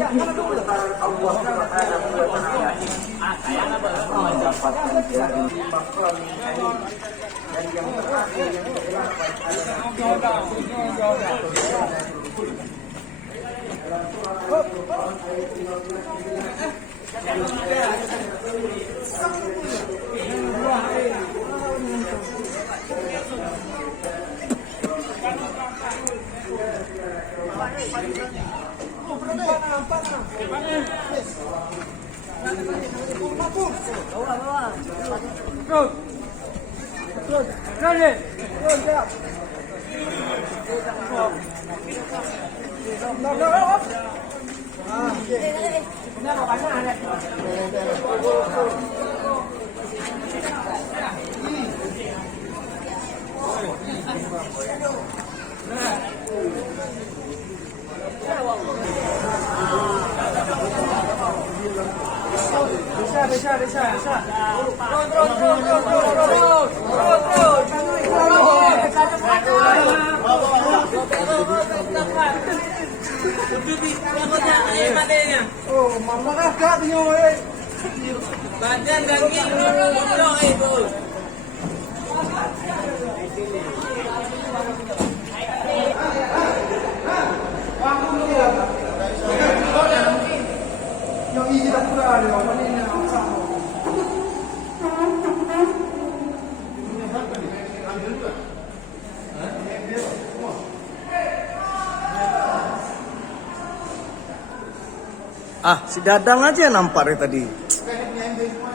kebenaran Allah Subhanahu wa taala mendapatkan dari makam ini. Dan yang terakhir yang ke-8 adalah dalam surah Al-Furqan ayat Oh, mama kakak punya badan daging gondok itu. yang ini tak pernah ada mana ini si Dadang aja nampak dari tadi. kayak nyambil semua